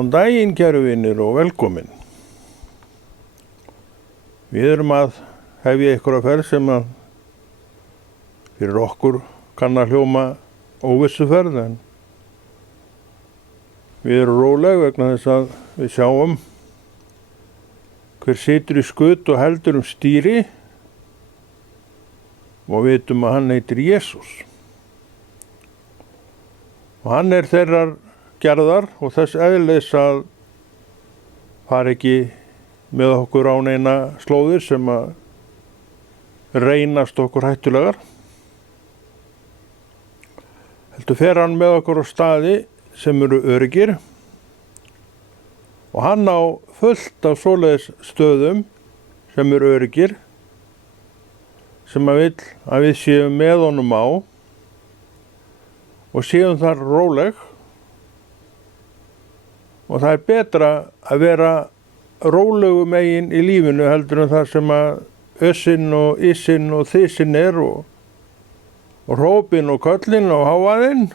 Góðan daginn, kæru vinir, og velkomin. Við erum að hefja einhverja ferð sem að fyrir okkur kann að hljóma óvissuferð, en við erum róleg vegna þess að við sjáum hver situr í skut og heldur stýri og vitum að hann heitir Jesús. Og hann þeirrar gerðar og þess eðlis að fara ekki með okkur á neina slóðir sem að reynast okkur hættulegar. Heldur fer hann með okkur á staði sem eru öryggir og hann á fullt af svoleiðis stöðum sem eru öryggir sem að vill að við séum með honum á og séum þar róleg. Og það betra að vera rólegu megin í lífinu heldur en það sem að össin og issinn og þysinn og hrópin og köllin og hávaðinn.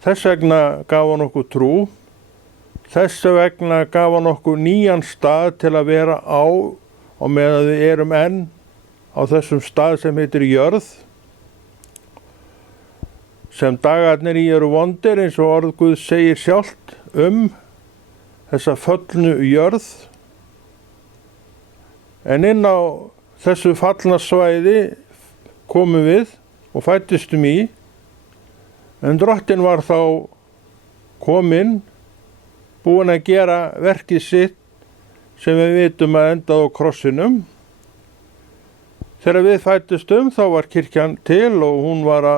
Þess vegna gaf hann okkur trú. Þess vegna gaf hann okkur nýjan stað til að vera á og meðan við erum enn á þessum stað sem heitir jörð. Sem dagarnir í eru vondir eins og orð Guðs segir sjálft þessa föllnu jörð. En inn á þessu fallna svæði komum við og fæddistum í, en Drottinn var þá kominn, búinn að gera verkið sitt sem við vitum að endaði á krossinum. Þegar við fæddistum þá var kirkjan til og hún var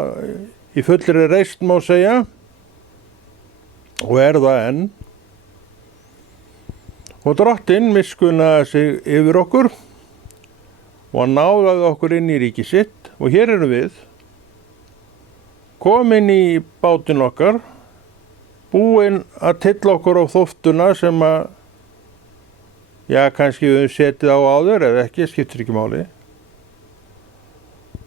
í fullri reisn má segja og það enn. Og Drottinn miskunnaði sig yfir okkur og hann náðaði okkur inn í ríki sitt og hér erum við komin í bátinn okkar, búin að tylla okkur á þóftuna sem að kannski við höfum setið á áður eða ekki, skiptir ekki máli.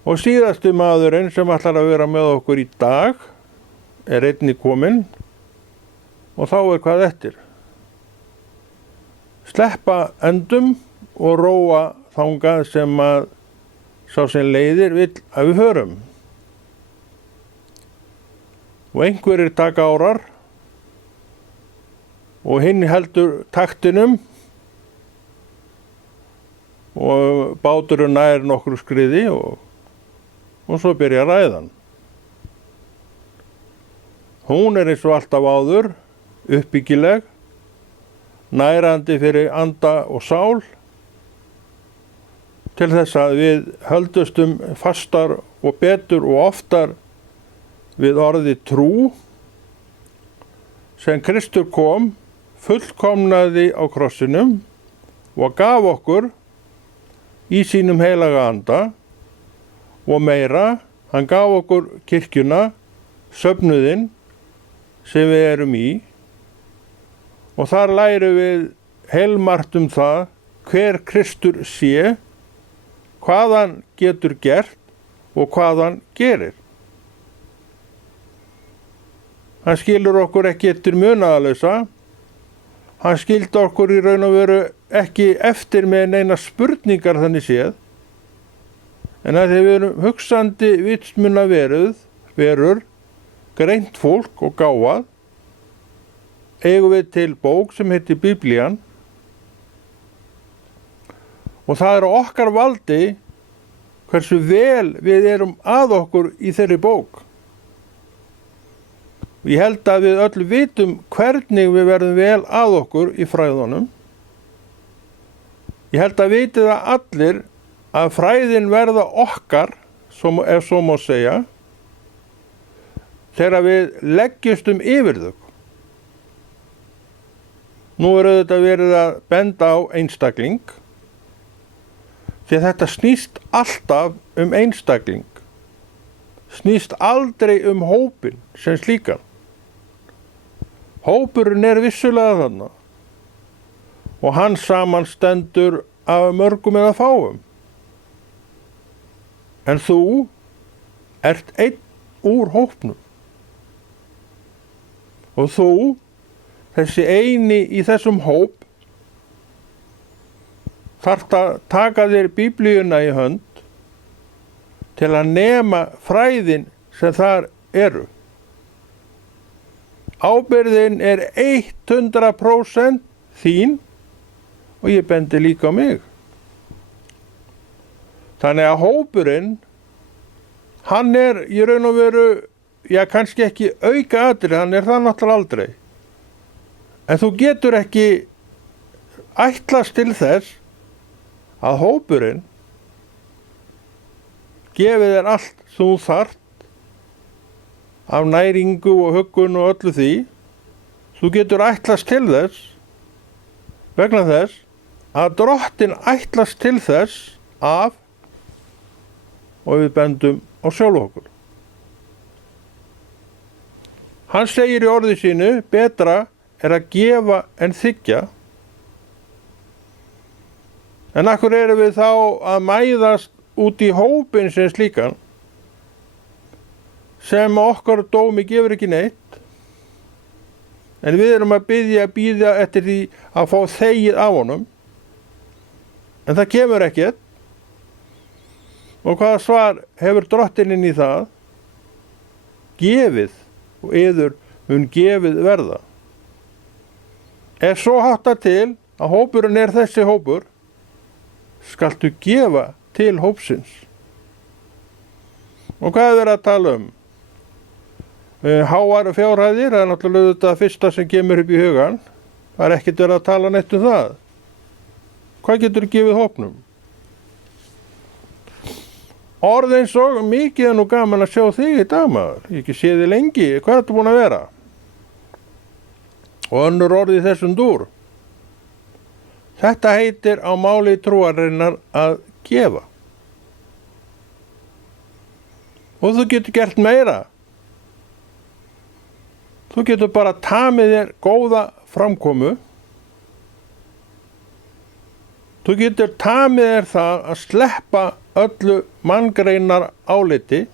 Og síðasti maðurinn sem ætlar að vera með okkur í dag einnig kominn og þá hvað eftir. Sleppa endum og róa þangað sem að sá sem leiðir vill að við hörum. Og einhverjir taka árar og hinn heldur taktinum og báturinn nær nokkru skriði og svo byrja ræðan. Hún eins og alltaf áður, uppbyggileg, nærandi fyrir anda og sál, til þess að við höldustum fastar og betur og oftar við orði trú, sem Kristur kom, fullkomnaði á krossinum og gaf okkur í sínum heilaga anda. Og meira, hann gaf okkur kirkjuna, söfnuðinn sem við erum í og þar lærum við heilmargt það hver Kristur sé, hvað hann getur gert og hvað hann gerir. Hann skilur okkur ekki eftir munaðarlausa, hann skildi okkur í raun og veru ekki eftir með neina spurningar þannig séð, en að þegar við erum hugsandi vitsmuna verur, greint fólk og gáfað, eigum við til bók sem heitir Biblían og það á okkar valdi hversu vel við erum að okkur í þeirri bók. Ég held að við öll vitum hvernig við verðum vel að okkur í fræðunum. Ég held að viti það allir að fræðin verða okkar, ef svo má segja, þegar við leggjumst yfir þau. Nú auðvitað verið að benda á einstakling, því að þetta snýst alltaf einstakling, snýst aldrei hópinn sem slíkan. Hópurinn vissulega þarna og hann samanstendur af mörgum eða fáum. En þú ert einn úr hópnum. Og þú, þessi eini í þessum hóp, þarft að taka þér Biblíuna í hönd til að nema fræðin sem þar eru. Ábyrgðin er 100% þín og ég bendi líka á mig. Þannig að hópurinn, hann er í raun og veru, kannski ekki auka atriði, hann er það náttúrulega aldrei. En þú getur ekki ætlast til þess að hópurinn gefi þér allt sem þú þarft af næringu og huggun og öllu því. Þú getur ætlast til þess vegna þess að Drottinn ætlast til þess af, og við bendum á sjálf okkur. Hann segir í orði sínu, betra er að gefa en þiggja. En af hverju erum við þá að mæðast út í hópinn sem slíkan, sem okkar dómi gefur ekki neitt, en við erum að bíða eftir því að fá þegið af honum, en það kemur ekkert. Og hvaða svar hefur Drottinn inn í það? Gefið og yður mun gefið verða. Ef svo háttar til að hópurinn er þessi hópur, skaltu gefa til hópsins. Og hvað er verið að tala um? Háar fjárhæðir, það er náttúrulega þetta fyrsta sem kemur upp í hugan. Það er ekkert verið að tala neitt um það. Hvað getur gefið hópnum? Orð eins og mikið er nú gaman að sjá þig í dag, maður. Ég ekki séð þig lengi. Hvað ertu búin að vera? Og önnur orð í þessum dúr. Þetta heitir á máli trúarinnar að gefa. Og þú getur gert meira. Þú getur bara tamið þér góða framkomu. Þú getur tamið þér það að sleppa öllu manngreinar áliti,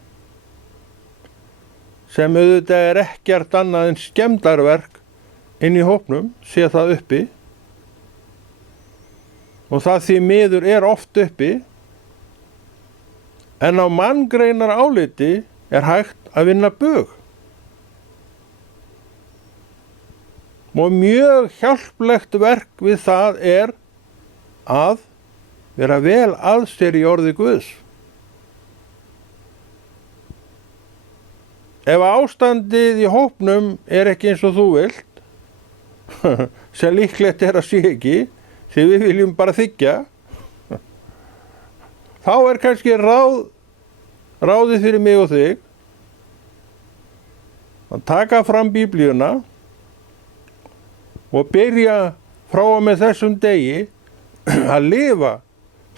sem auðvitað er ekkert annað en skemmdarverk inn í hópnum, sé það uppi. Og það því miður er oft uppi, en á manngreinar áliti er hægt að vinna bug. Og mjög hjálplegt verk við það er að vera vel að sér í orði Guðs. Ef ástandið í hópnum er ekki eins og þú vilt, sem líklegt er að sé ekki, því við viljum bara þiggja, þá er kannski ráðið fyrir mig og þig að taka fram Biblíuna og byrja frá og með þessum degi að lifa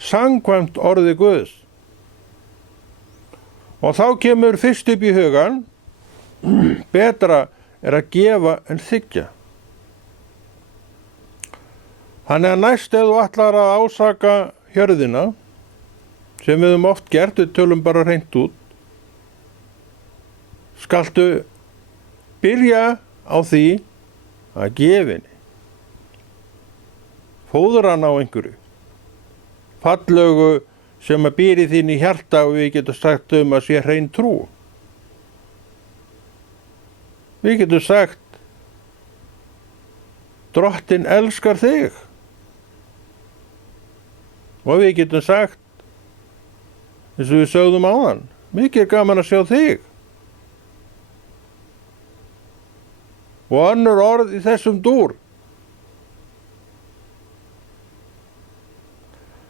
samkvæmt orði Guðs. Og þá kemur fyrst upp í hugan, betra er að gefa en þiggja. Þannig að næst ef þú ætlar að ásaka hjörðina, sem við höfum oft gert, við tölum bara hreint út, skaltu byrja á því að gefa henni. Fóðra hann á einhverju. Fallegu sem að býr í þín í hjarta og við getum sagt að sé hrein trú. Við getum sagt, Drottinn elskar þig. Og við getum sagt, eins og við sögðum áðan, mikið er gaman að sjá þig. Og önnur orð í þessum dúr.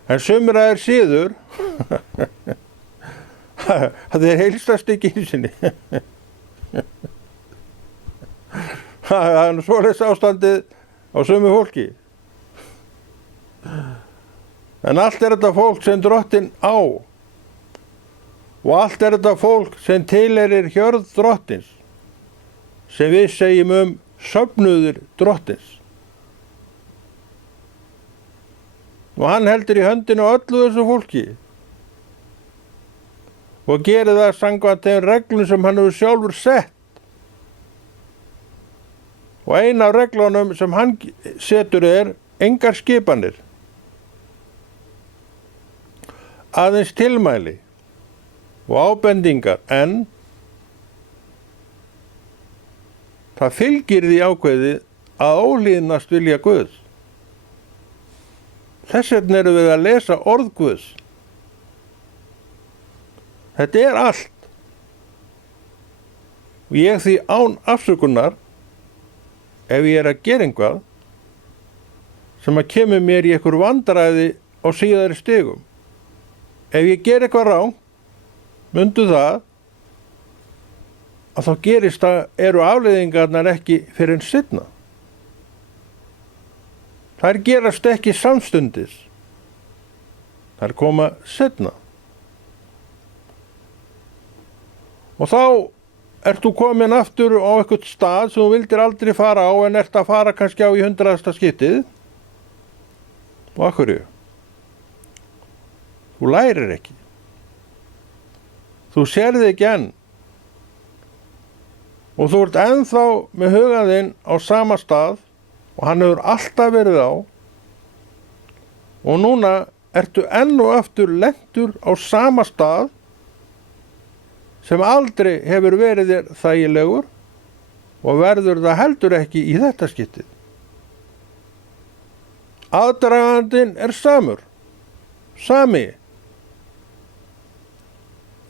En sumra er síður, það er heilstast ekki í sinni. Það er svoleiðis ástandið á sumu fólki. En allt er þetta fólk sem Drottinn á. Og allt er þetta fólk sem tilheyrir hjörð Drottins, sem við segjum söfnuðir Drottins. Og hann heldur í höndinu á öllu þessu fólki og gerir það samkvæmt þeim reglum sem hann hefur sjálfur sett. Og ein af reglunum sem hann setur engar skipanir, aðeins tilmæli og ábendingar, en það fylgir því ákveðið að ólíðnast vilja Guðs. Þess vegna erum við að lesa orð Guðs. Þetta allt. Og ég því án afsökunar ef ég að gera eitthvað sem að kemur mér í einhver vandræði á síðari stigum. Ef ég ger eitthvað rangt, mundu það að þá gerist eru afleiðingarnar ekki fyrir en seinna. Þær gerast ekki samstundis. Þær koma seinna. Og þá ert þú komin aftur á eitthvað stað sem þú vildir aldrei fara á en ert að fara kannski á í 100. skiptið. Og af hverju? Þú lærir ekki. Þú sérð ekki enn. Og þú ert ennþá með hugann þinn á sama stað og hann hefur alltaf verið á. Og núna ertu enn og aftur lentur á sama stað sem aldrei hefur verið þér þægilegur og verður það heldur ekki í þetta skiptið. Aðdragandinn samur, sami.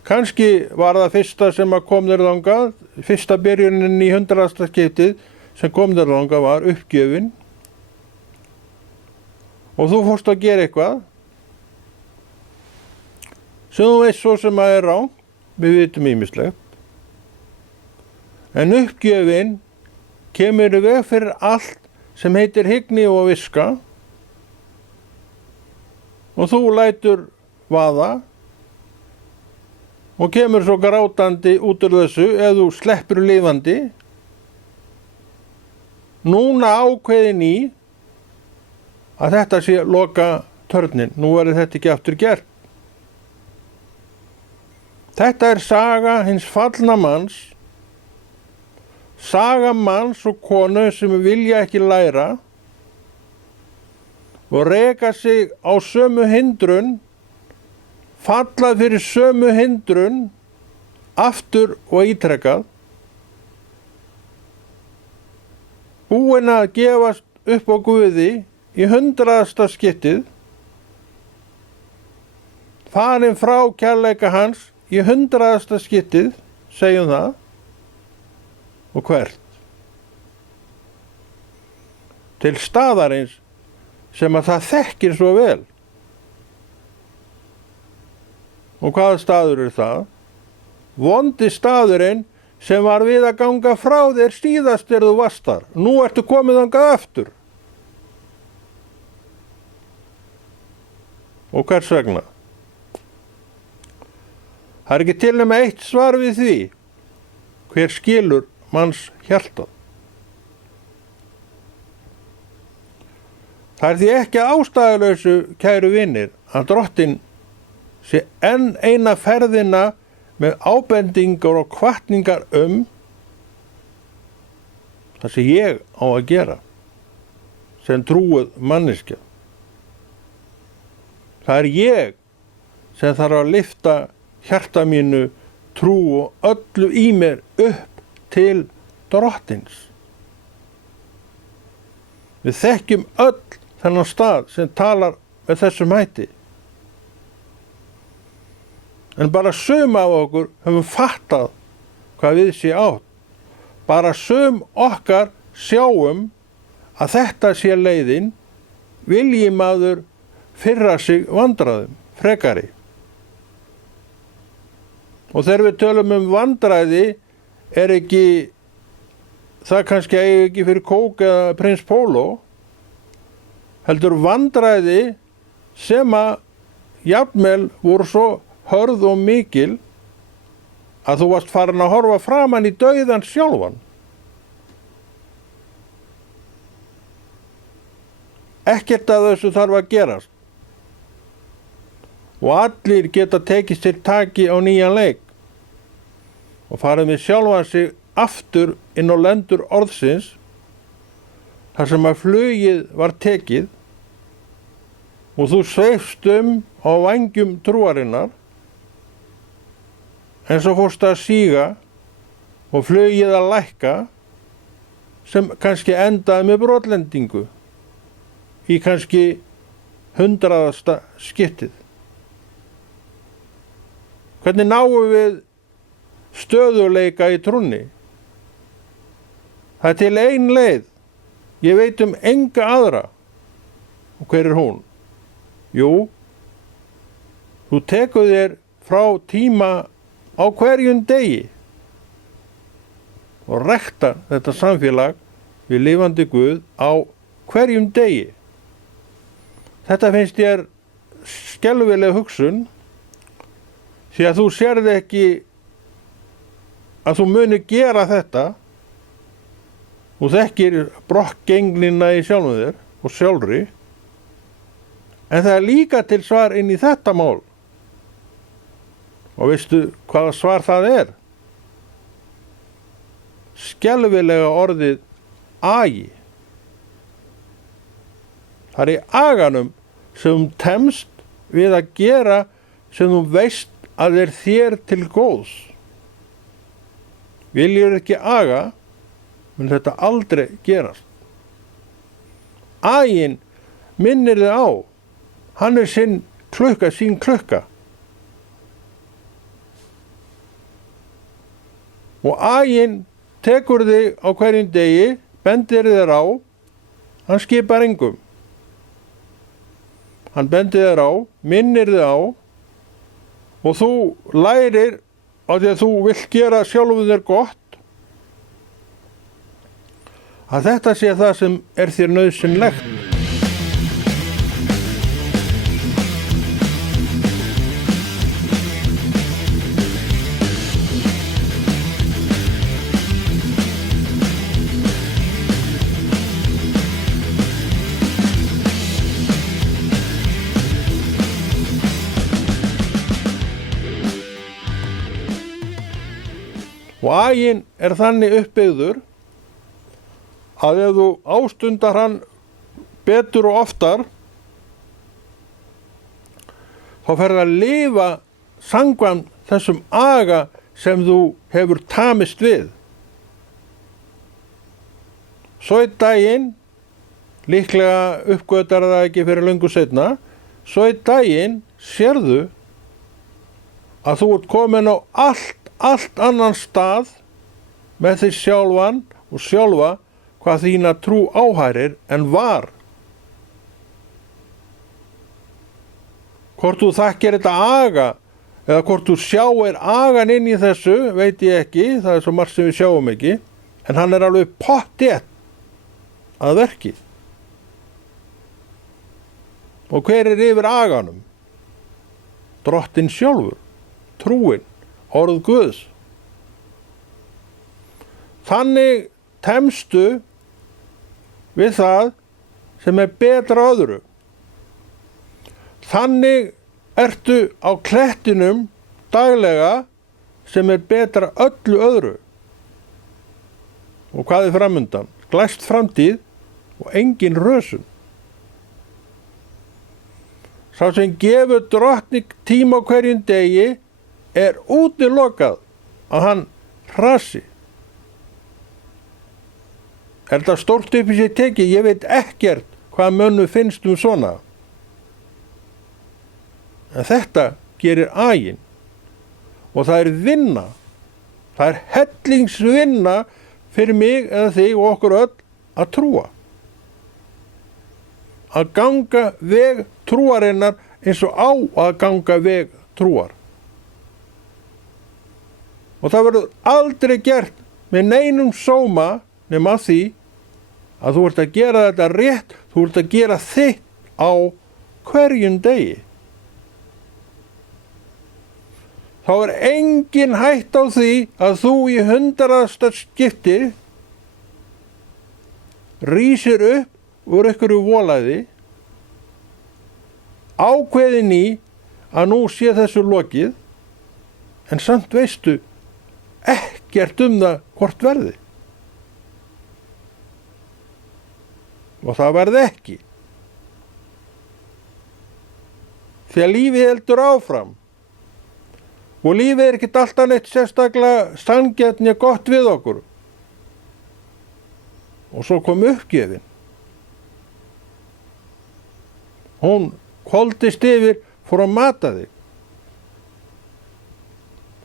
Kannski var það fyrsta sem að kom þér þangað, fyrsta byrjunin í 100. skiptið sem kom þér þangað var uppgjöfin og þú fórst að gera eitthvað sem þú veist svo sem að rangt. Við vitum ýmislegt. En uppgjöfin kemur í veg fyrir allt sem heitir hygni og viska og þú lætur vaða og kemur svo grátandi út úr þessu eða þú sleppur lifandi. Núna ákveðin í að þetta sé loka törnin. Nú verður þetta ekki aftur gert. Þetta saga hins fallna manns, saga manns og konu sem vilja ekki læra og reka sig á sömu hindrun, falla fyrir sömu hindrun, aftur og ítrekað, búin að gefast upp á Guði í 100. skiptið, farin frá kærleika hans í 100. skiptið, segjum það, og hvert? Til staðarins sem að það þekkir svo vel. Og hvaða staður það? Vondi staðurinn sem var við að ganga frá þér síðast þú varst þar. Nú ertu komið þangað aftur. Og hvers vegna? Það ekki til nema eitt svar við því, hver skilur manns hjartað. Það því ekki ástæðulausu, kæru vinir, að Drottinn sé enn eina ferðina með ábendingar og hvatningar það sem ég á að gera, sem trúuð manneskja. Það ég sem þarf að lyfta hjarta mínu, trú og öllu í mér upp til Drottins. Við þekkjum öll þennan stað sem talar með þessum hætti. En bara sum af okkur höfum fattað hvað við sé átt. Bara sum okkar sjáum að þetta sé leiðin, vilji maður firra sig vandræðum, frekari. Og þegar við tölum vandræði ekki, það kannski ekki fyrir kók eða prins Pólo, heldur vandræði sem að jafnvel voru svo hörð og mikil að þú varst farin að horfa framan í dauðan sjálfan. Ekkert af þessu þarf að gerast. Og allir geta tekið sér taki á nýjan leik og farið með sjálfan sig aftur inn á lendur orðsins þar sem að flugið var tekið og þú sveifst á vængjum trúarinnar, en svo fórst að síga og flugið að lækka sem kannski endaði með brotlendingu í kannski 100. skiptið. Hvernig náum við stöðuleika í trúnni? Það er til ein leið. Ég veit um enga aðra. Og hver er hún? Jú, þú tekur þér frá tíma á hverjum degi og ræktar þetta samfélag við lifandi Guð á hverjum degi. Þetta finnst þér skelfileg hugsun, því að þú sérð ekki að þú muni gera þetta. Þú þekkir brokkgengnina í sjálfum þér og sjálfri, en það er líka til svar inn í þetta mál. Og veistu hvaða svar það er? Skelfilega orðið agi. Það er í aganum sem þú temst við að gera sem þú veist að er þér til góðs. Viljur ekki aga, mun þetta aldrei gerast. Aginn minnir þig á, hann er sín klukka. Og aginn tekur þig á hverjum degi, bendir þér á, hann skipar engum. Hann bendir þér á, minnir þig á, og þú lærir á því að þú vilt gera sjálfum þér gott, að þetta sé það sem er þér nauðsynlegt. Og aginn er þannig uppbyggður að ef þú ástundar hann betur og oftar, þá ferðu að lifa samkvæmt þessum aga sem þú hefur tamist við. Svo einn daginn, líklega uppgötar það ekki fyrir löngu seinna, svo einn daginn sérðu að þú ert komin á allt annan stað með því sjálfan og sjálfa hvað þína trú áhærir en var. Hvort þú þekkir þetta aga eða hvort þú sjáir agan inn í þessu, veit ég ekki, það er svo margt sem við sjáum ekki, en hann er alveg pottþétt að verki. Og hver er yfir aganum? Drottinn sjálfur, trúin, orð Guðs. Þannig temstu við það sem er betra öðru. Þannig ertu á klettinum daglega sem er betra öllu öðru. Og hvað er framundan? Glæst framtíð og engin rösun. Sá sem gefur drottni tíma á hverjum degi er útilokað að hann hrasi. Er þetta stórt upp í sig tekið? Ég veit ekkert hvað mönnum finnst um svona. En þetta gerir aginn. Og það er vinna. Það er hellingsvinna fyrir mig eða þig og okkur öll að trúa. Að ganga veg trúarinnar eins og á að ganga veg trúar. Og það verður aldrei gert með neinum sóma nema því að þú ert að gera þetta rétt, þú ert að gera þitt á hverjum degi. Þá er engin hætt á því að þú í 100. skipti rísir upp úr einhverju volæði, ákveðin í að nú sé þessu lokið, en samt veistu ekkert það hvort verði. og það varð ekki. Því að lífið heldur áfram og lífið er ekkert alltaf neitt sérstaklega sanngjarnt né gott við okkur. Og svo kom uppgjöfin. Hún hvolfdist yfir, fór að mata þig.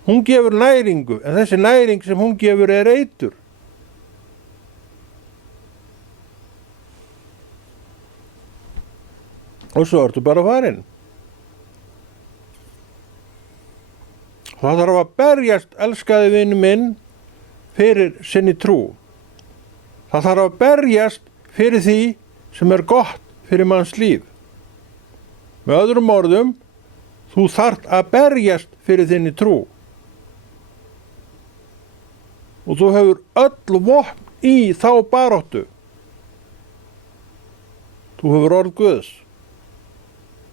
Hún gefur næringu, en þessi næring sem hún gefur er eitur. Og svo ertu bara farinn. Það þarf að berjast, elskaði vinur minn, fyrir sinni trú. Það þarf að berjast fyrir því sem er gott fyrir manns líf. Með öðrum orðum, þú þarft að berjast fyrir þinni trú. Og þú hefur öll vopn í þá baráttu. Þú hefur orð Guðs.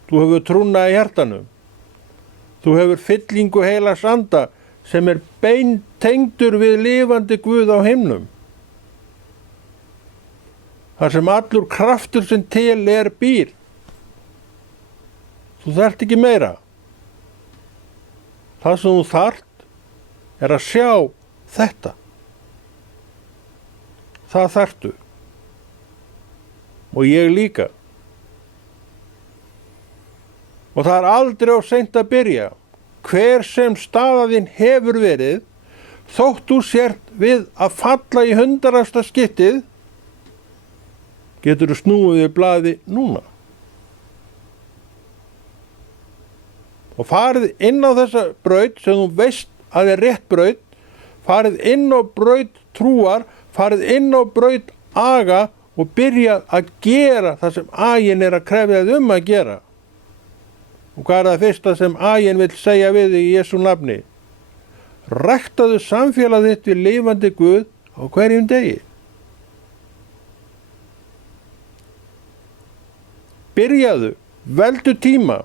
Þú hefur trúna í hjartanu. Þú hefur fyllingu heilags anda sem er beintengdur við lifandi Guð á himnum. Þar sem allur kraftur sem til er býr. Þú þarft ekki meira. Það sem þú þarft er að sjá þetta. Það þarftu. Og ég líka. Og það er aldrei of seint að byrja. Hver sem staða þín hefur verið, þótt þú sért við að falla í 100. skiptið, getur þú snúið við blaði núna. Og farið inn á þessa braut sem þú veist að er rétt braut, farið inn á braut trúar, farið inn á braut aga og byrjað að gera það sem aginn er að krefja þig að gera. Og hvað er það fyrsta sem aginn vill segja við þig í Jesú nafni? Ræktaðu samfélag þitt við lifandi Guð á hverjum degi. Byrjaðu, veldu tíma.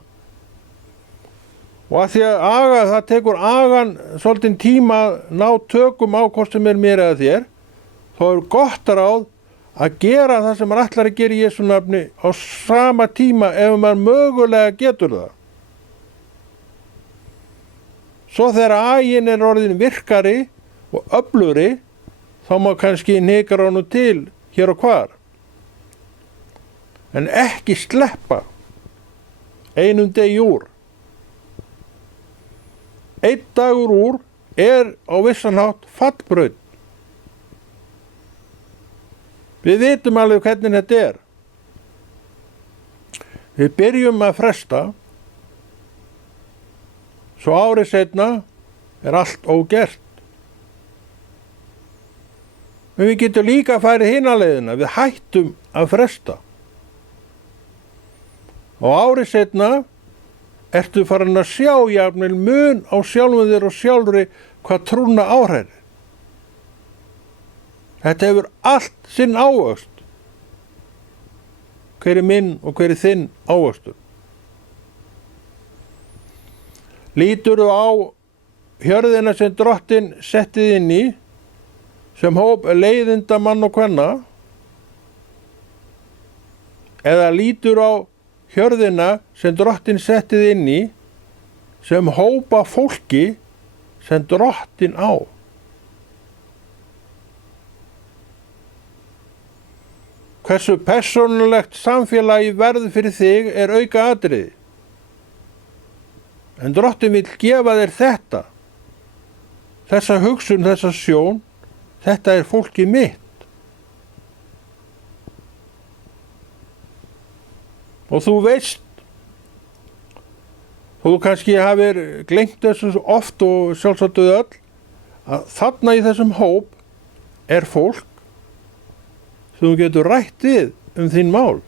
Og að því að það tekur agan svolítinn tíma að ná tökum á hvort sem er mér eða þér, þá er gott ráð að gera það sem maður ætlar að gera í Jesú nafni á sama tíma ef maður mögulega getur það. Svo þegar aginn er orðin virkari og öflugri, þá má kannski hnikra honum til hér og hvar. En ekki sleppa einum degi úr. Einn dagur úr er á vissan hátt fallbraut. Við vitum alveg hvernig þetta er. Við byrjum að fresta, svo árið seinna er allt ógert. En við getum líka farið hina leiðina, við hættum að fresta. Og árið seinna ertu farin að sjá jafnvel mun á sjálfum þér og sjálfri hvað trúna áhrærir. Þetta hefur allt sinn ávöxt. Hver er minn og hver er þinn ávöxtur? Líturðu á hjörðina sem Drottinn settið inn í, sem hóp leiðinda mann og kvenna, eða lítur á hjörðina sem Drottinn settið inn í, sem hópa fólki sem Drottinn á. Hversu persónulegt samfélagi verður fyrir þig er auka atriði. En Drottinn vill gefa þér þetta, þessa hugsun, þessa sjón, þetta er fólkið mitt. Og þú veist, og þú kannski hafir gleymt þessu oft og sjálfsagt öll, að þarna í þessum hóp er fólk sem þú getur rætt við þín mál.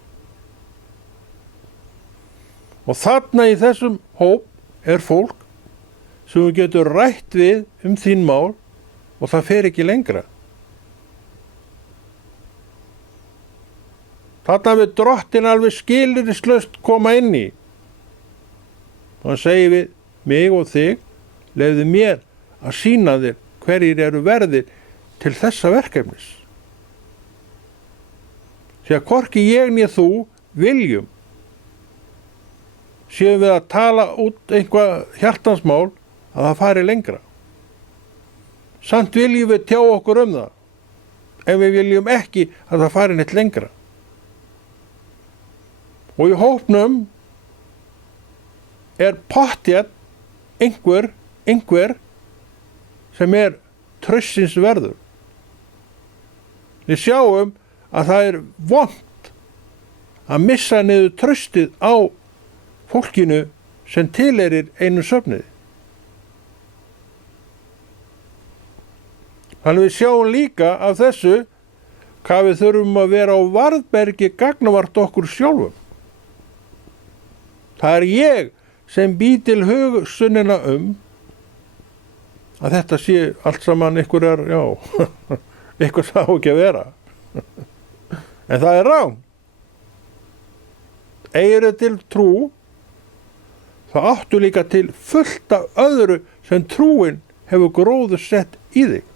Og þarna í þessum hóp er fólk sem þú getur rætt við þín mál og það fer ekki lengra. Þarna við Drottinn alveg skilyrðislaust koma inn í. Hann segir við mig og þig, leyfðu mér að sýna þér hverjir eru verðir til þessa verkefnis. Því að hvorki ég né þú viljum séum við að tala út eitthvað hjartansmál að það fari lengra. Samt viljum við tjá okkur það, en við viljum ekki að það fari neitt lengra. Og í hópnum pottþétt einhver sem traustsins verður. Við sjáum að það vont að missa niður traustið á fólkinu sem tilheyrir einu söfniði. Þannig við sjáum líka af þessu hvað við þurfum að vera á varðbergi gagnvart okkur sjálfum. Það ég sem bý til hugsunina að þetta sé allt saman einhverjar, eitthvað það á ekki að vera. En það rangt. Eigirðu til trú, þá áttu líka til fullt af öðru sem trúin hefur gróðursett í þig.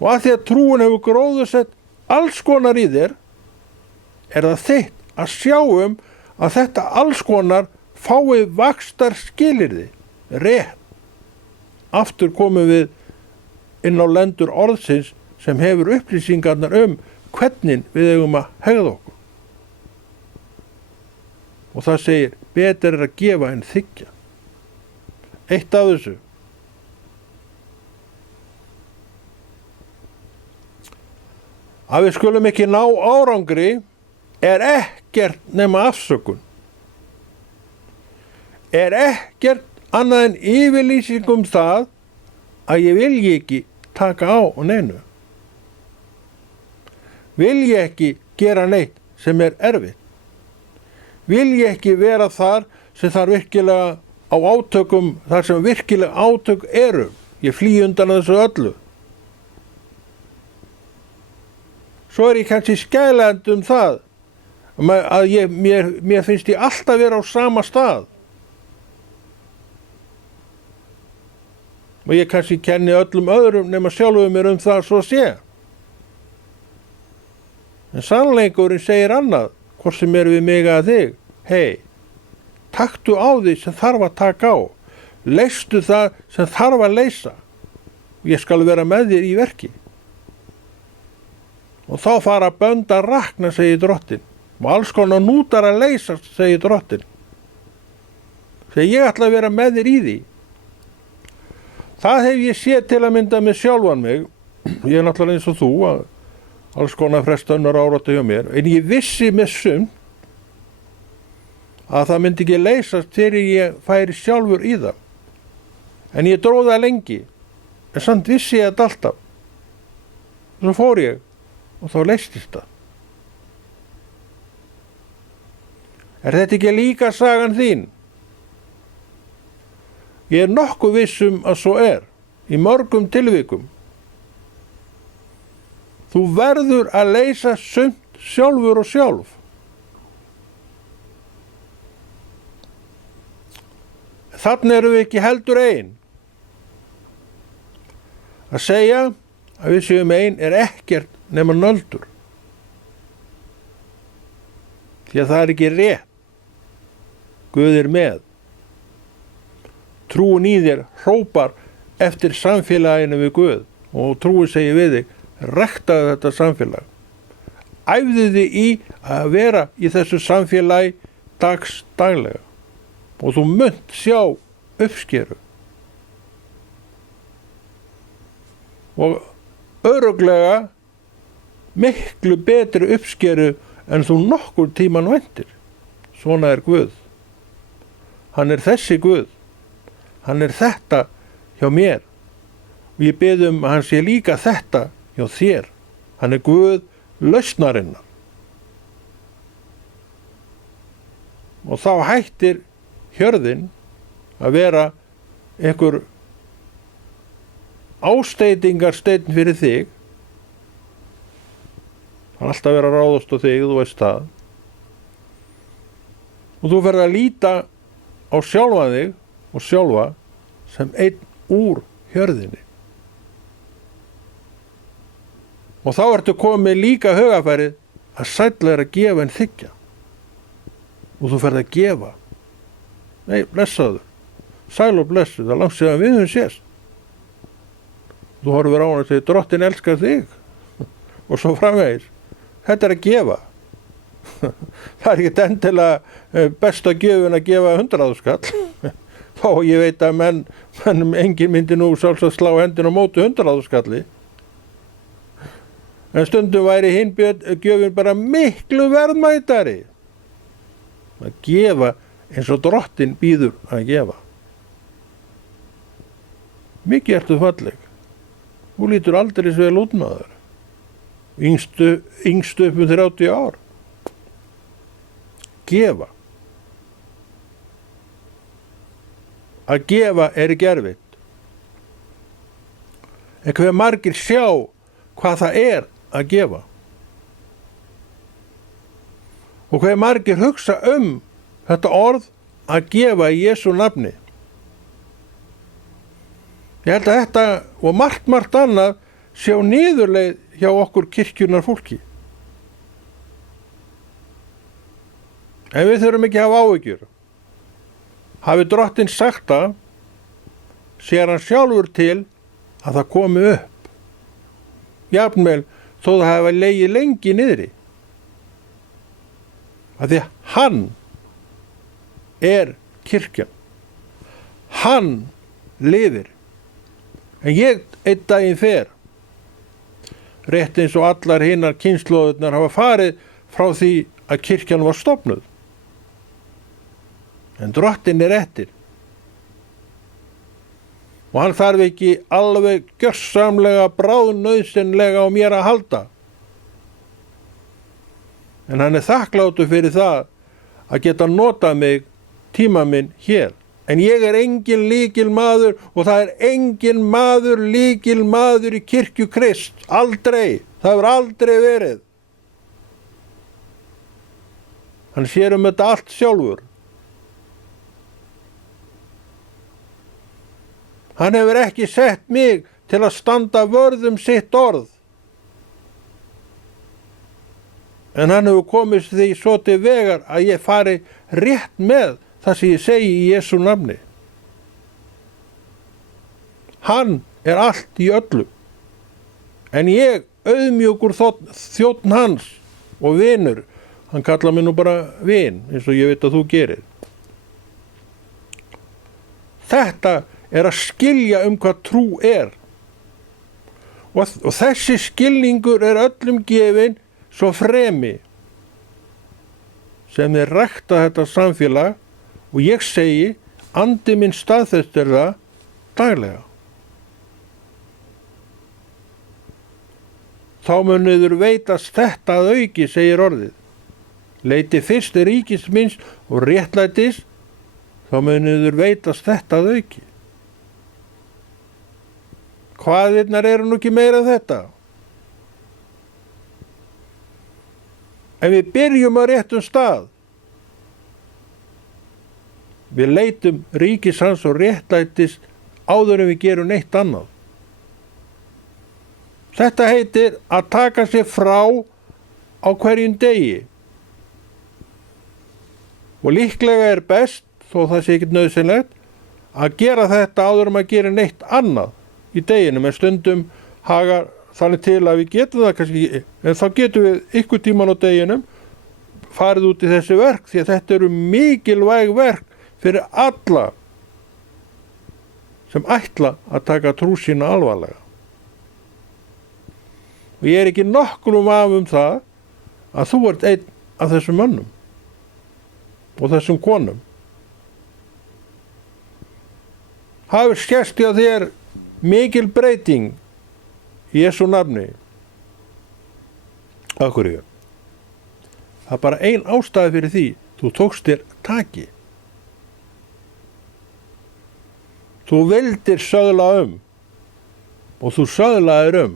Og að því að trúin hefur gróðursett alls konar í þér, það þitt að sjá að þetta alls konar fái vaxtar skilyrði, rétt. Aftur komum við inn á lendur orðsins sem hefur upplýsingarnar hvernig við eigum að hegða okkur. Og það segir, betur að gefa en þiggja. Eitt af þessu. Að við skulum ekki ná árangri ekkert nema afsökun. Ekkert annað en yfirlýsing það að ég vilji ekki taka á neinu. Vilji ekki gera neitt sem erfitt. Vilji ekki vera þar sem þar virkilega á átökum, þar sem virkilega átök eru. Ég flý undan þessu öllu. Svo ég kannski skælandi það að mér finnst ég alltaf vera á sama stað. Og ég kannski kenni öllum öðrum nema sjálfum mér það svo sé. En sannleikurinn segir annað, hvort sem við mig að þig. Hei, taktu á því sem þarf að taka á. Leystu það sem þarf að leysa. Og ég skal vera með þér í verki. Og þá fara bönd að rakna, segir Drottinn. Og alls konar nútar að leysast, segir Drottinn. Þegar ég ætla að vera með þér í því. Það hef ég séð til að mynda með sjálfan mig. Ég náttúrulega eins og þú, að alls konar fresta önnur áratu hjá mér. En ég vissi með sumt að það myndi ekki leysast þegar ég færi sjálfur í það. En ég dróð það lengi. En samt vissi ég þetta alltaf. Svo fór ég og þá leystist það. Þetta ekki líka sagan þín? Ég nokkuð viss að svo í mörgum tilvikum. Þú verður að leysa sumt sjálfur og sjálf. Þannig erum við ekki heldur ein. Að segja að við séum ein ekkert nema nöldur. Því að það ekki rétt. Guð með. Trúin í þér hrópar eftir samfélaginu við Guð og trúin segir við þig, ræktaðu þetta samfélag. Æfðu þig í að vera í þessu samfélagi daglega og þú munt sjá uppskeru. Og örugglega miklu betri uppskeru en þú nokkur tíman væntir. Svona Guð. Hann þessi Guð. Hann þetta hjá mér. Og ég bið að hann sé líka þetta hjá þér. Hann Guð lausnarinnar. Og þá hættir hjörðin að vera einhver ásteytingarsteinn fyrir þig. Það alltaf vera að ráðast á þig, þú veist það. Og þú verður að líta á sjálfa þig og sjálfa sem einn úr hjörðinni. Og þá ertu komið líka hugafærið að sæll er að gefa en þiggja. Og þú ferð að gefa. Nei, blessaður. Sæl og blessuð, það langt síðan við höfum sést. Þú horfir á hann og segir, Drottinn elskar þig. Og svo framvegis. Þetta er að gefa. Það er ekki endilega besta gjöfin að gefa 100 skall. Þá ég veit að menn engin myndi nú sjálfsagt slá hendin á móti 100 skalli. En stundum væri hinn gjöfin bara miklu verðmætari. Að gefa eins og Drottinn býður að gefa. Mikið ertu falleg. Þú lítur aldrei vel út maður. Yngstu upp 30 ár. Gefa. Að gefa er ekki erfitt. En hve margir sjá hvað það er að gefa. Og hve margir hugsa þetta orð að gefa í Jesú nafni. Ég held að þetta og margt annað sé á niðurleið hjá okkur kirkjunnar fólki. En við þurfum ekki að hafa áhyggjur. Hafi Drottinn sagt það, sér hann sjálfur til að það komi upp. Jafnvel þó það hafa legið lengi niðri. Af því að hann er kirkjan. Hann lifir. En ég einn daginn fer. Rétt eins og allar hinnar kynslóðurnar hafa farið frá því að kirkjan var stofnuð. En Drottinn er eftir. Og hann þarf ekki alveg gjörsamlega bráðnauðsynlega á mér að halda. En hann er þakklátur fyrir það að geta notað mig tíma minn hér. En ég er engin lykilmaður og það er engin maður lykilmaður í kirkju Krist. Aldrei. Það hefur aldrei verið. Hann sér þetta allt sjálfur. Hann hefur ekki sett mig til að standa vörð sitt orð. En hann hefur komist því svo til vegar að ég fari rétt með það sem ég segi í Jesú nafni. Hann er allt í öllu. En ég, auðmjúkur þjónn hans og vinur, hann kallar mig nú bara vin, eins og ég veit að þú gerir. Þetta er að skilja hvað trú er. Og þessi skilningur er öllum gefinn svo fremi sem þeir rækta þetta samfélag. Og ég segi, andi minn staðfestir það daglega. Þá munuður veitast þetta að auki, segir orðið. Leiti fyrst ríkis minns og réttlætis, þá munuður veitast þetta að auki. Hvaðirnar eru nú ekki meira þetta? En við byrjum á réttum stað. Við leitum ríkis hans og réttlætis áður en við gerum neitt annað. Þetta heitir að taka sér frá á hverjum degi. Og líklega er best, þó það sé ekkert nauðsynlegt, að gera þetta áður en að gera neitt annað í deginum. En stundum hagar þannig til að við getum það kannski, en þá getum við ykkur tíman á deginum farið út í þessi verk, því að þetta eru mikilvæg verk fyrir alla sem ætla að taka trú sína alvarlega. Og ég er ekki nokkrum af það að þú ert einn af þessum mönnum og þessum konum. Hafur skerst hjá þér mikil breyting í Jesú nafni. Af hverju? Það er bara ein ástæða fyrir því. Þú tókst þér taki. Þú vildir söðla og þú söðlaðir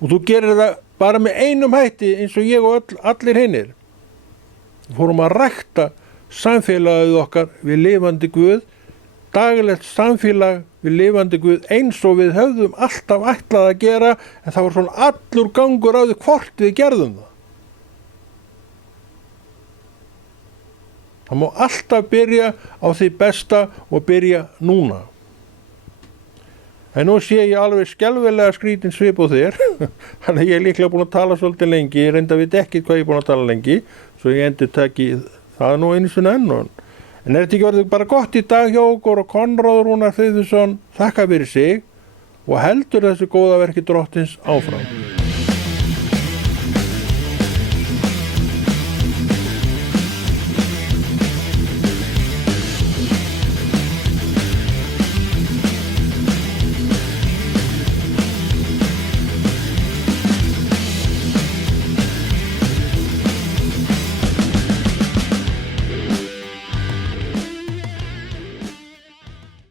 Og þú gerir það bara með einum hætti eins og ég og allir hinnir. Við fórum að rækta samfélagið okkar við lifandi Guð, daglegt samfélag við lifandi Guð eins og við höfðum alltaf ætlað að gera, en það var svona allur gangur á því hvort við gerðum það. Það má alltaf byrja á því besta og byrja núna. En nú sé ég alveg skelfilega skrítin svip á þér, þannig að ég er líklega búin að tala svolítið lengi, ég reynda að vita ekkert hvað ég er búin að tala lengi, svo ég endurtaki það nú einu sinni enn. En er þetta ekki orðið bara gott í dag hjá okkur og Konráð Rúnar Friðriksson þakka fyrir sig og heldur þessu góða verki Drottins áfram.